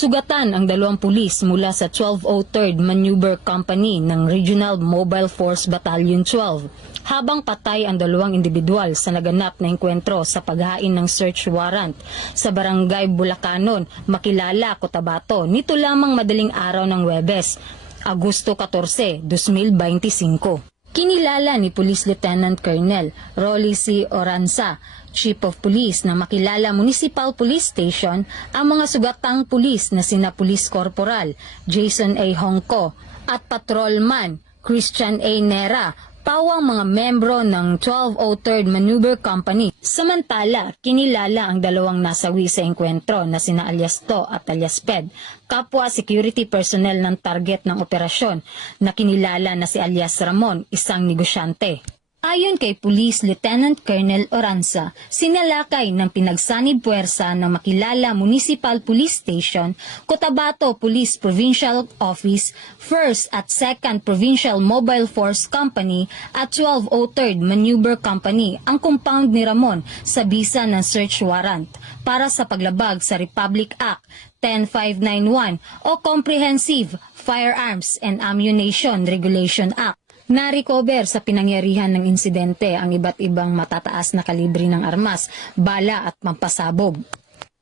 Sugatan ang 2 pulis mula sa 1203rd Maneuver Company ng Regional Mobile Force Battalion 12, habang patay ang 2 individual sa naganap na engkwentro sa paghain ng search warrant sa Barangay Bulacanon, Makilala, Cotabato, nito lamang madaling araw ng Huwebes, Agosto 14, 2025. Kinilala ni Police Lieutenant Colonel Rolly C. Oranza, Chief of Police ng Makilala Municipal Police Station, ang mga sugatang pulis na sina Police Corporal Jason A. Hongko at Patrolman Christian A. Nera, pawang mga membro ng 1203rd Maneuver Company. Samantala, kinilala ang 2 nasawi sa engkwentro na sina alias To at alias Ped, kapwa security personnel ng target ng operasyon, na kinilala na si alias Ramon, isang negosyante. Ayon kay Police Lieutenant Colonel Oranza, sinalakay ng pinagsanib puwersa ng Makilala Municipal Police Station, Cotabato Police Provincial Office, 1st at 2nd Provincial Mobile Force Company at 1203rd Maneuver Company ang compound ni Ramon sa bisa ng search warrant para sa paglabag sa Republic Act 10591 o Comprehensive Firearms and Ammunition Regulation Act. Na-recover sa pinangyarihan ng insidente ang iba't ibang matataas na kalibre ng armas, bala at pampasabog.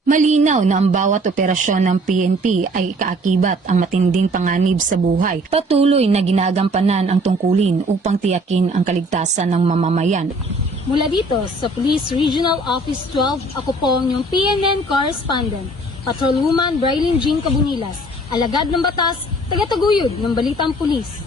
Malinaw na ang bawat operasyon ng PNP ay kaakibat ang matinding panganib sa buhay. Patuloy na ginagampanan ang tungkulin upang tiyakin ang kaligtasan ng mamamayan. Mula dito sa Police Regional Office 12, ako po ang inyong PNN Correspondent, Patrolwoman Brailyn Jean Cabunilas, alagad ng batas, tagataguyod ng Balitang Pulis.